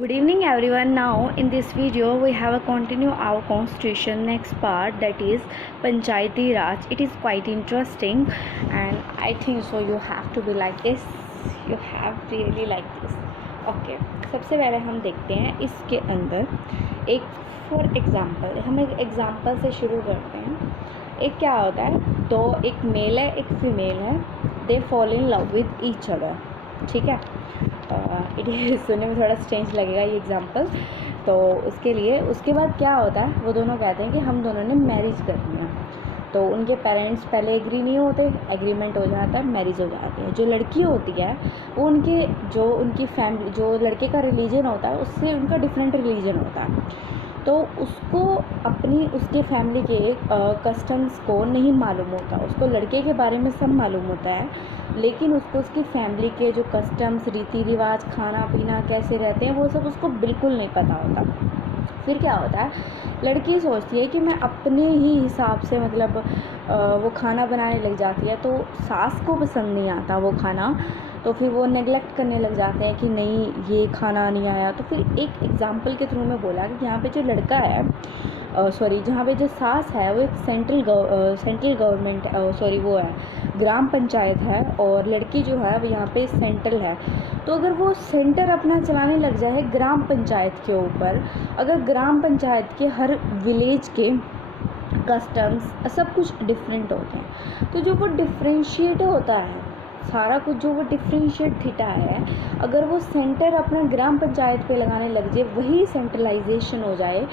Good evening everyone. Now in this video we have a continue our constitution next part, that is Panchayati Raj. It is quite interesting and I think so you have to be like this, you have really like this. Okay, सबसे पहले हम देखते हैं इसके अंदर एक for example, हम एक एग्जांपल से शुरू करते हैं। एक क्या होता है, दो एक मेल है एक फीमेल है, they fall in love with each other. ठीक है, इट सुनने में थोड़ा स्ट्रेंज लगेगा ये एग्जांपल। तो उसके लिए उसके बाद क्या होता है, वो दोनों कहते हैं कि हम दोनों ने मैरिज करनी है। तो उनके पेरेंट्स पहले एग्री नहीं होते, एग्रीमेंट हो जाता है, मैरिज हो जाती है। जो लड़की होती है वो उनकी फैमिली, जो लड़के का रिलीजन होता है उससे उनका डिफरेंट रिलीजन होता है। तो उसको उसके फैमिली के कस्टम्स को नहीं मालूम होता। उसको लड़के के बारे में सब मालूम होता है, लेकिन उसको उसकी फैमिली के जो कस्टम्स, रीति रिवाज, खाना पीना, कैसे रहते हैं, वो सब उसको बिल्कुल नहीं पता होता। फिर क्या होता है, लड़की सोचती है कि मैं अपने ही हिसाब से वो खाना बनाने लग जाती है। तो सास को पसंद नहीं आता वो खाना, तो फिर वो नेगलेक्ट करने लग जाते हैं कि नहीं ये खाना नहीं आया। तो फिर एक एग्जांपल के थ्रू मैं बोला कि यहाँ पे जो लड़का है जहाँ पे जो सास है वो एक सेंट्रल गवर्नमेंट वो है, ग्राम पंचायत है, और लड़की जो है वो यहाँ पे सेंट्रल है। तो अगर वो सेंटर अपना चलाने लग जाए ग्राम पंचायत के ऊपर, अगर ग्राम पंचायत के हर विलेज के कस्टम्स सब कुछ डिफरेंट होते हैं, तो जो वो डिफ्रेंशिएट होता है सारा कुछ, जो वो डिफ्रेंशिएट थीटा है, अगर वो सेंटर अपना ग्राम पंचायत पे लगाने लग जाए, वही सेंट्रलाइजेशन हो जाए,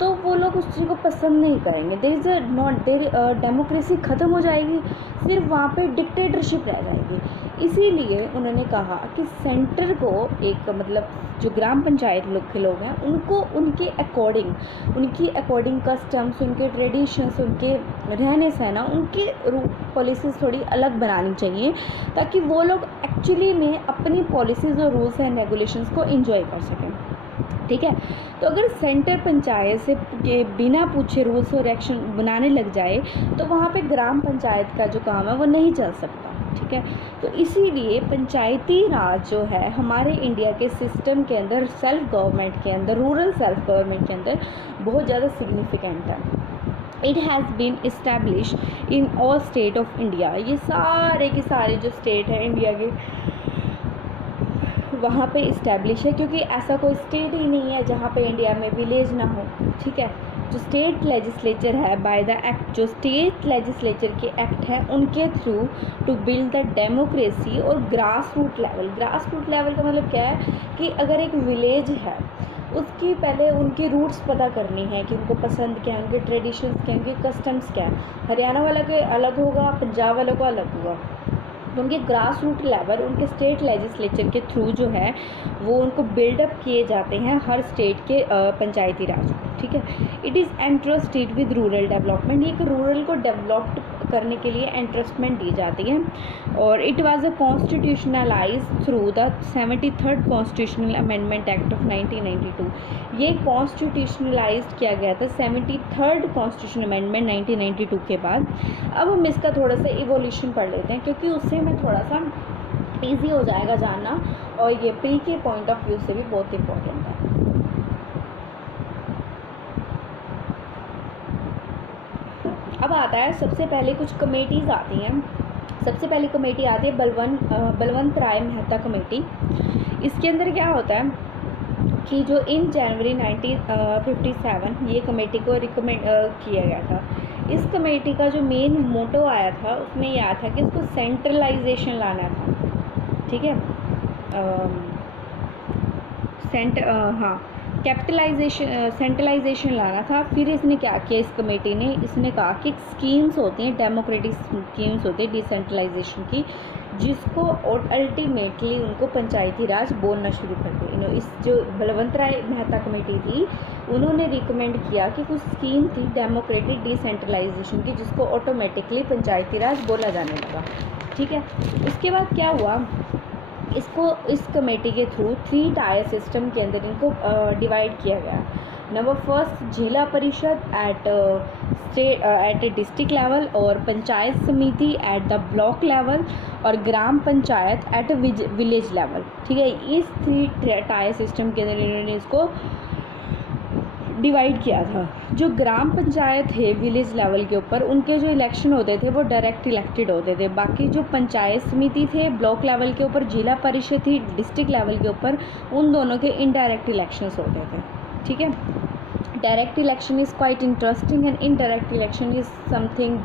तो वो लोग उस चीज़ को पसंद नहीं करेंगे। डेमोक्रेसी ख़त्म हो जाएगी, सिर्फ वहाँ पे डिक्टेटरशिप रह जाएगी। इसीलिए उन्होंने कहा कि सेंटर को एक जो ग्राम पंचायत के लोग हैं उनको उनकी अकॉर्डिंग कस्टम्स, उनके ट्रेडिशंस, उनके रहने सहना, उनकी पॉलिसीज़ थोड़ी अलग बनानी चाहिए, ताकि वो लोग एक्चुअली में अपनी पॉलिसीज़ और रूल्स एंड रेगुलेशंस को एंजॉय कर सकें। ठीक है, तो अगर सेंटर पंचायत से के बिना पूछे रूल्स और एक्शन बनाने लग जाए, तो वहाँ पे ग्राम पंचायत का जो काम है वो नहीं चल सकता। ठीक है, तो इसीलिए पंचायती राज जो है हमारे इंडिया के सिस्टम के अंदर, सेल्फ गवर्नमेंट के अंदर, रूरल सेल्फ गवर्नमेंट के अंदर बहुत ज़्यादा सिग्निफिकेंट है। It has been establish in all state of India. ये सारे के सारे जो स्टेट हैं इंडिया के, वहाँ पे इस्टेब्लिश है, क्योंकि ऐसा कोई स्टेट ही नहीं है जहाँ पे इंडिया में विलेज ना हो। ठीक है, जो स्टेट लेजिस्लेचर है बाय द एक्ट, जो स्टेट लेजिस्लेचर के एक्ट हैं उनके through to build the democracy. और ग्रास रूट लेवल का मतलब क्या है कि अगर एक विलेज है उसकी पहले उनकी रूट्स पता करनी है कि उनको पसंद क्या है, उनके ट्रेडिशंस क्या है, उनके कस्टम्स क्या है। हरियाणा वाला के अलग होगा, पंजाब वालों को अलग होगा। तो उनके ग्रास रूट लेवल, उनके स्टेट लेजिस्लेचर के थ्रू जो है वो उनको बिल्डअप किए जाते हैं हर स्टेट के पंचायती राज। ठीक है, it is entrusted with rural development. ये रूरल को डेवलप करने के लिए एंट्रस्टमेंट दी जाती है। और it was a constitutionalise through the 73rd constitutional amendment act of 1992। ये कॉन्स्टिट्यूशनलाइज किया गया था 73rd कॉन्स्टिट्यूशन अमेंडमेंट 1992 के बाद। अब हम इसका थोड़ा सा इवोल्यूशन पढ़ लेते हैं, क्योंकि उससे में थोड़ा सा ईजी हो जाएगा जानना, और ये प्री के पॉइंट ऑफ व्यू से भी बहुत इम्पोर्टेंट है। अब आता है, सबसे पहले कुछ कमेटीज़ आती हैं। सबसे पहली कमेटी आती है बलवंत राय मेहता कमेटी। इसके अंदर क्या होता है कि जो इन जनवरी 1957 ये कमेटी को रिकमेंड किया गया था। इस कमेटी का जो मेन मोटो आया था उसमें यह आया था कि इसको सेंट्रलाइजेशन लाना था। ठीक है, सेंट्रलाइजेशन लाना था। फिर इसने क्या किया, इस कमेटी ने इसने कहा कि स्कीम्स होती हैं, डेमोक्रेटिक स्कीम्स होती है डिसेंट्रलाइजेशन की, जिसको और अल्टीमेटली उनको पंचायती राज बोलना शुरू कर दिया। इस जो बलवंत राय मेहता कमेटी थी, उन्होंने रिकमेंड किया कि कुछ स्कीम थी डेमोक्रेटिक डिसेंट्रलाइजेशन की, जिसको ऑटोमेटिकली पंचायती राज बोला जाने लगा। ठीक है, उसके बाद क्या हुआ, इस कमेटी के थ्रू 3 टायर सिस्टम के अंदर इनको डिवाइड किया गया। नंबर फर्स्ट जिला परिषद एट ए डिस्ट्रिक्ट लेवल, और पंचायत समिति एट द ब्लॉक लेवल, और ग्राम पंचायत एट विलेज लेवल। ठीक है, इस 3 टायर सिस्टम के अंदर इन्होंने इसको डिवाइड किया था। जो ग्राम पंचायत है विलेज लेवल के ऊपर, उनके जो इलेक्शन होते थे वो डायरेक्ट इलेक्टेड होते थे। बाकी जो पंचायत समिति थे ब्लॉक लेवल के ऊपर, जिला परिषद थी डिस्ट्रिक्ट लेवल के ऊपर, उन दोनों के इनडायरेक्ट इलेक्शंस होते थे। ठीक है, direct election is quite interesting and indirect election is something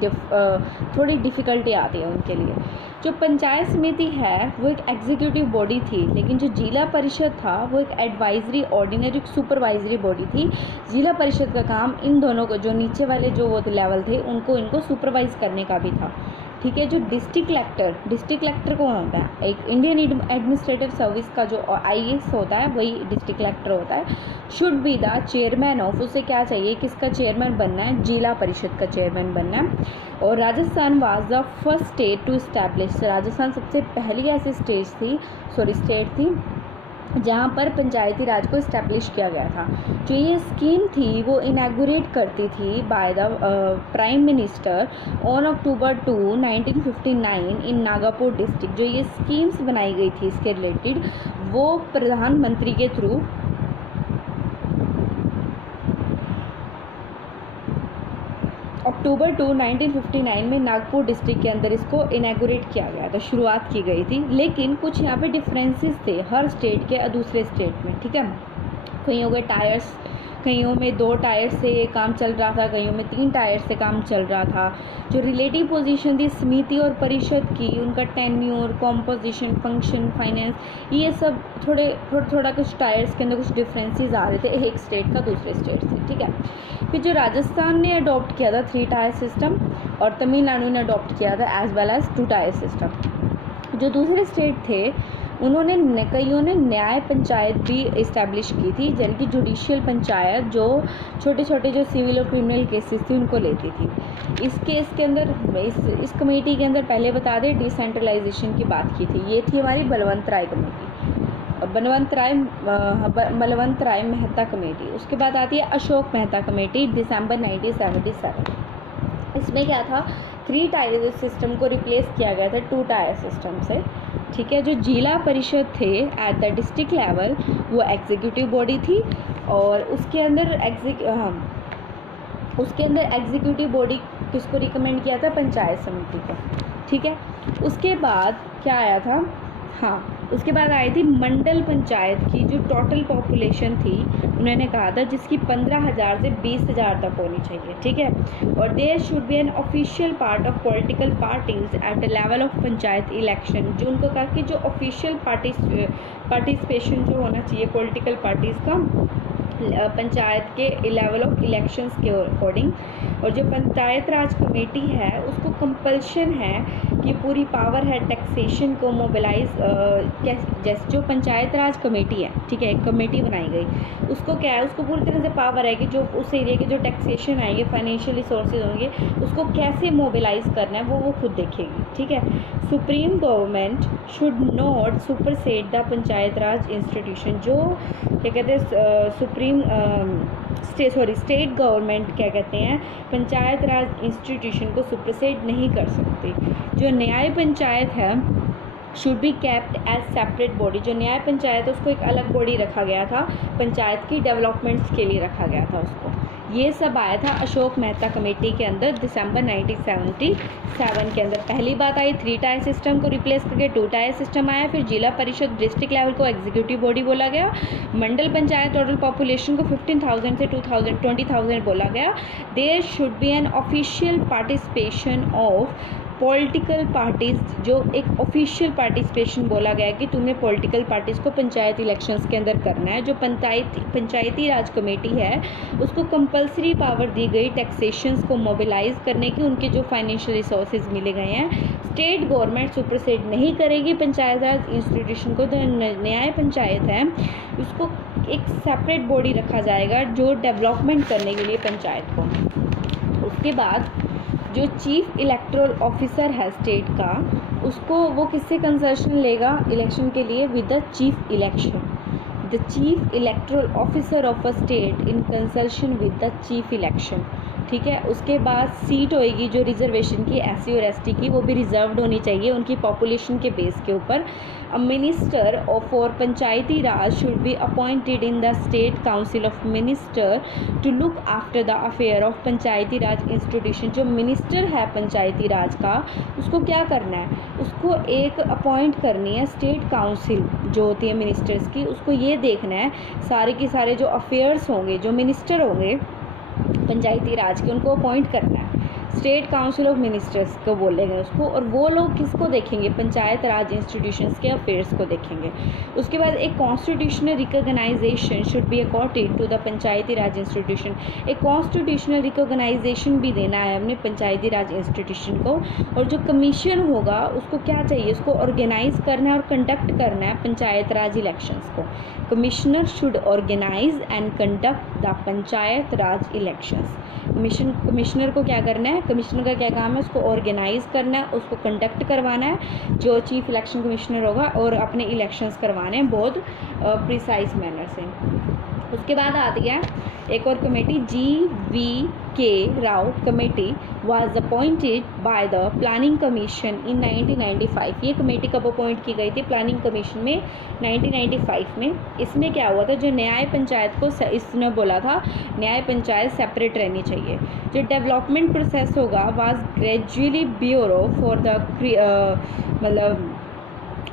थोड़ी डिफ़िकल्टी आती है उनके लिए। जो पंचायत समिति है वो एक एग्जीक्यूटिव बॉडी थी, लेकिन जो जिला परिषद था वो एक एडवाइजरी ऑर्डिनरी सुपरवाइजरी बॉडी थी। जिला परिषद का काम इन दोनों को, जो नीचे वाले जो वो लेवल थे, इनको सुपरवाइज करने का भी था। ठीक है, जो डिस्ट्रिक्ट कलेक्टर कौन होता है? एक इंडियन एडमिनिस्ट्रेटिव सर्विस का जो IAS होता है वही डिस्ट्रिक्ट कलेक्टर होता है। Should be the chairman of, उसे क्या चाहिए, किसका चेयरमैन बनना है? जिला परिषद का चेयरमैन बनना है। और Rajasthan was the first state to establish, Rajasthan सबसे पहली ऐसी स्टेट थी जहाँ पर पंचायती राज को इस्टेब्लिश किया गया था। जो ये स्कीम थी वो इनैगुरेट करती थी by the prime minister on October 2, 1959 in Nagpur district. जो ये स्कीम्स बनाई गई थी इसके रिलेटेड, वो प्रधानमंत्री के थ्रू अक्टूबर 2, 1959 में नागपुर डिस्ट्रिक्ट के अंदर इसको इनैगुरेट किया गया था, शुरुआत की गई थी। लेकिन कुछ यहाँ पे डिफरेंसेस थे हर स्टेट के दूसरे स्टेट में। ठीक है, कईयों के टायर्स, कईयों में 2 टायर से काम चल रहा था, कईयों में 3 टायर से काम चल रहा था। जो रिलेटिव पोजीशन थी समिति और परिषद की, उनका टेन्योर, कॉम्पोजिशन, फंक्शन, फाइनेंस, ये सब थोड़ा कुछ टायर्स के अंदर कुछ डिफरेंसेस आ रहे थे एक स्टेट का दूसरे स्टेट से। ठीक है, फिर जो राजस्थान ने अडॉप्ट किया था 3 टायर सिस्टम, और तमिलनाडु ने अडॉप्ट किया था as well as 2 tier system. जो दूसरे स्टेट थे कईयों ने न्याय पंचायत भी इस्टेब्लिश की थी, यानी कि जुडिशियल पंचायत, जो छोटे छोटे जो सिविल और क्रिमिनल केसेस थी उनको लेती थी। इस केस के अंदर इस कमेटी के अंदर पहले बता दें डिसेंट्रलाइजेशन की बात की थी। ये थी हमारी बलवंत राय कमेटी, बलवंत राय मेहता कमेटी। उसके बाद आती है अशोक मेहता कमेटी, दिसंबर 1977। इसमें क्या था, 3 टायर सिस्टम को रिप्लेस किया गया था 2 टायर सिस्टम से। ठीक है, जो जिला परिषद थे एट द डिस्ट्रिक्ट लेवल वो एग्जीक्यूटिव बॉडी थी, और उसके अंदर एग्जीक्यूटिव बॉडी किसको रिकमेंड किया था? पंचायत समिति को। ठीक है, उसके बाद क्या आया था, उसके बाद आई थी मंडल पंचायत की, जो टोटल पॉपुलेशन थी उन्होंने कहा था जिसकी 15,000 से 20,000 तक होनी चाहिए। ठीक है, और there should be an official part of political parties at the level of panchayat election. जो उनको कहा कि जो ऑफिशियल पार्टिसिपेशन जो होना चाहिए पॉलिटिकल पार्टीज़ का पंचायत के लेवल ऑफ इलेक्शंस के अकॉर्डिंग। और जो पंचायत राज कमेटी है उसको कंपल्शन है कि पूरी पावर है टैक्सेशन को मोबिलाइज, जैसे जो पंचायत राज कमेटी है, ठीक है, एक कमेटी बनाई गई, उसको क्या है, उसको पूरी तरह से पावर है कि जो उस एरिया के जो टैक्सेशन आएंगे, फाइनेंशियल रिसोर्सेज होंगे, उसको कैसे मोबिलाइज करना है वो खुद देखेगी। ठीक है, supreme government should not supersede the panchayat Raj institution. जो क्या कहते हैं स्टेट गवर्नमेंट क्या कहते हैं, पंचायत राज इंस्टीट्यूशन को सुपरसेड नहीं कर सकती। जो न्याय पंचायत है should be kept as separate body. जो न्याय पंचायत है उसको एक अलग बॉडी रखा गया था, पंचायत की डेवलपमेंट्स के लिए रखा गया था उसको। ये सब आया था अशोक मेहता कमेटी के अंदर दिसंबर 1977 के अंदर। पहली बात आई 3 टायर सिस्टम को रिप्लेस करके 2 टायर सिस्टम आया। फिर जिला परिषद डिस्ट्रिक्ट लेवल को एग्जीक्यूटिव बॉडी बोला गया। मंडल पंचायत टोटल पॉपुलेशन को 15,000 से 20,000 बोला गया। There should be an official participation of political parties. जो एक ऑफिशियल पार्टिसिपेशन बोला गया कि तुम्हें पॉलिटिकल पार्टीज़ को पंचायत इलेक्शंस के अंदर करना है। जो पंचायती राज कमेटी है उसको कंपलसरी पावर दी गई टैक्सेशंस को मोबिलाइज करने की, उनके जो फाइनेंशियल रिसोर्सेज मिले गए हैं। स्टेट गवर्नमेंट सुपरसेड नहीं करेगी पंचायत राज इंस्टीट्यूशन को। तो न्याय पंचायत है उसको एक सेपरेट बॉडी रखा जाएगा जो डेवलपमेंट करने के लिए पंचायत को। उसके बाद जो चीफ इलेक्टोरल ऑफिसर है स्टेट का, उसको वो किससे कंसल्टेशन लेगा इलेक्शन के लिए? With the chief election. The chief electoral officer of a state in consultation with the chief election. ठीक है, उसके बाद सीट होएगी जो रिजर्वेशन की SC और ST की, वो भी रिजर्व्ड होनी चाहिए उनकी पॉपुलेशन के बेस के ऊपर। A minister for panchayati raj should be appointed in the state council of minister to look after the affair of panchayati raj institution. जो मिनिस्टर है पंचायती राज का, उसको क्या करना है, उसको एक अपॉइंट करनी है स्टेट काउंसिल जो होती है मिनिस्टर्स की, उसको ये देखना है सारे के सारे जो अफेयर्स होंगे, जो मिनिस्टर होंगे पंचायती राज के, उनको अपॉइंट करना है। स्टेट काउंसिल ऑफ मिनिस्टर्स को बोलेंगे उसको, और वो लोग किसको देखेंगे, पंचायत राज इंस्टीट्यूशंस के अफेयर्स को देखेंगे। उसके बाद एक constitutional recognisation should be accorded to the panchayati raj institution. एक कॉन्स्टिट्यूशनल रिकॉग्नाइजेशन भी देना है हमने पंचायती राज इंस्टीट्यूशन को। और जो कमीशन होगा उसको क्या चाहिए, उसको ऑर्गेनाइज करना है और कंडक्ट करना है पंचायत राज इलेक्शंस को। Commissioner should organise and conduct the panchayat raj elections. Commissioner को क्या करना है, कमिश्नर का क्या काम है, उसको ऑर्गेनाइज करना है, उसको कंडक्ट करवाना है जो चीफ इलेक्शन कमिश्नर होगा, और अपने इलेक्शंस करवाने हैं बहुत प्रिसाइज मैनर से। उसके बाद आती है एक और committee, GVK Rao committee was appointed by the planning commission इन 1995। ये कमेटी कब अपॉइंट की गई थी, प्लानिंग कमीशन में 1995 में। इसमें क्या हुआ था, जो न्याय पंचायत को इसने बोला था न्याय पंचायत सेपरेट रहनी चाहिए। जो डेवलपमेंट प्रोसेस होगा was gradually bureau for the मतलब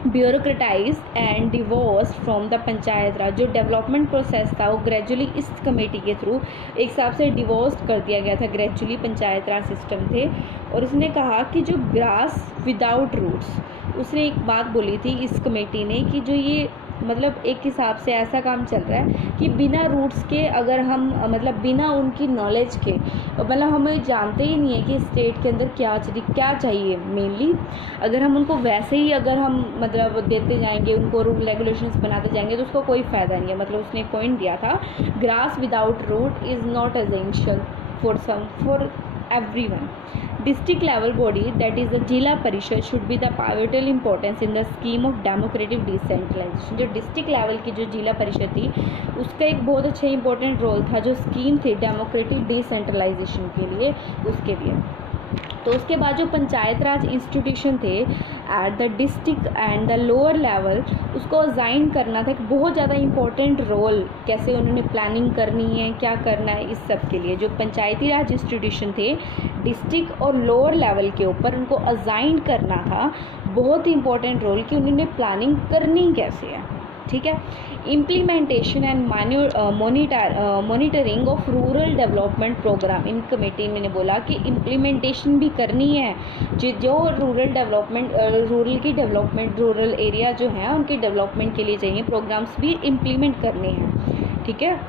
bureaucratise and divorce from the panchayat Raj. जो डेवलपमेंट प्रोसेस था वो ग्रेजुअली इस कमेटी के थ्रू एक हिसाब से डिवोर्स कर दिया गया था, ग्रेजुअली पंचायत राज सिस्टम थे। और उसने कहा कि जो ग्रास विदाउट रूट्स, उसने एक बात बोली थी इस कमेटी ने कि जो ये मतलब एक हिसाब से ऐसा काम चल रहा है कि बिना रूट्स के, अगर हम मतलब बिना उनकी नॉलेज के, मतलब हमें जानते ही नहीं है कि स्टेट के अंदर क्या चाहिए मेनली, अगर हम उनको वैसे ही अगर हम मतलब देते जाएंगे, उनको रूल रेगुलेशंस बनाते जाएंगे तो उसको कोई फ़ायदा नहीं है। मतलब उसने एक पॉइंट दिया था, grass without root is not essential for everyone. District level body, that is the जिला परिषद, should be the pivotal importance in the scheme of democratic decentralization. जो डिस्ट्रिक्ट लेवल की जो जिला परिषद थी उसका एक बहुत अच्छा इंपॉर्टेंट रोल था, जो स्कीम थी डेमोक्रेटिक डिसेंट्रलाइजेशन के लिए, उसके लिए। तो उसके बाद जो पंचायत राज इंस्टीट्यूशन थे at the district and the lower level, उसको असाइन करना था एक बहुत ज़्यादा इंपॉर्टेंट रोल, कैसे उन्होंने प्लानिंग करनी है, क्या करना है, इस सब के लिए जो पंचायती राज इंस्टीट्यूशन थे डिस्ट्रिक्ट और लोअर लेवल के ऊपर उनको असाइन करना था बहुत ही इंपॉर्टेंट रोल कि उन्होंने प्लानिंग करनी कैसे है। ठीक है, implementation and monitoring of rural development programme. इन कमेटी मैंने बोला कि इम्प्लीमेंटेशन भी करनी है, जो रूरल की डेवलपमेंट, रूरल एरिया जो है उनकी डेवलपमेंट के लिए चाहिए प्रोग्राम्स भी इम्प्लीमेंट करने हैं। ठीक है,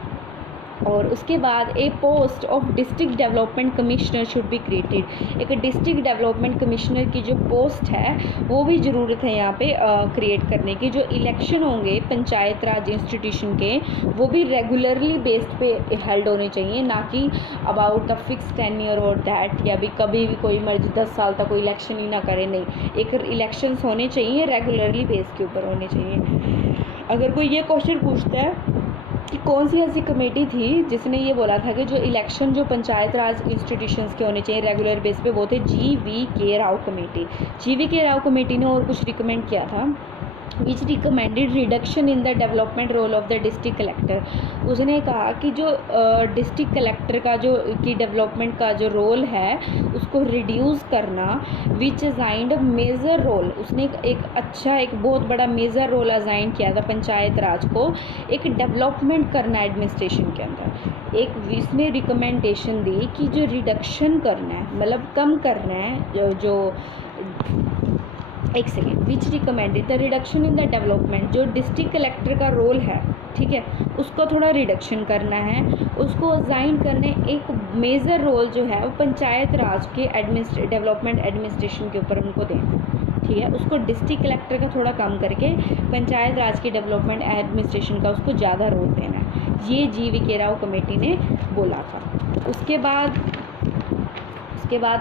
और उसके बाद a post of district development commissioner should be created. एक डिस्ट्रिक्ट डेवलपमेंट कमिश्नर की जो पोस्ट है वो भी ज़रूरत है यहाँ पे क्रिएट करने की। जो इलेक्शन होंगे पंचायत राज इंस्टीट्यूशन के वो भी रेगुलरली बेस्ड पे हेल्ड होने चाहिए, ना कि अबाउट द फिक्स टेन्योर और दैट, या भी कभी भी कोई मर्जी 10 साल तक कोई इलेक्शन ही ना करे, नहीं, एक इलेक्शंस होने चाहिए रेगुलरली बेस के ऊपर होने चाहिए। अगर कोई ये क्वेश्चन पूछता है कि कौन सी ऐसी कमेटी थी जिसने ये बोला था कि जो इलेक्शन जो पंचायत राज इंस्टीट्यूशंस के होने चाहिए रेगुलर बेस पे, वो थे GVK Rao committee. GVK Rao committee ने और कुछ रिकमेंड किया था, which recommended reduction in the development role of the district collector. उसने कहा कि जो डिस्ट्रिक्ट कलेक्टर का जो की डेवलपमेंट का जो रोल है उसको रिड्यूस करना, विच असाइंड मेजर रोल, उसने एक बहुत बड़ा मेजर रोल असाइन किया था पंचायत राज को, एक डेवलपमेंट करना एडमिनिस्ट्रेशन के अंदर। एक इसने रिकमेंडेशन दी कि जो रिडक्शन करना है, मतलब कम करना है, जो एक second, which recommended the reduction in the development, जो डिस्ट्रिक्ट कलेक्टर का रोल है, ठीक है, उसको थोड़ा रिडक्शन करना है, उसको असाइन करने एक मेजर रोल जो है वो पंचायत राज के डेवलपमेंट एडमिनिस्ट्रेशन के ऊपर उनको देना। ठीक है, उसको डिस्ट्रिक्ट कलेक्टर का थोड़ा कम करके पंचायत राज के डेवलपमेंट एडमिनिस्ट्रेशन का उसको ज़्यादा रोल देना है, ये GVK राव कमेटी ने बोला था। उसके बाद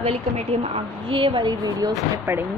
वाली कमेटी हम आगे वाली वीडियोस में पढ़ेंगे।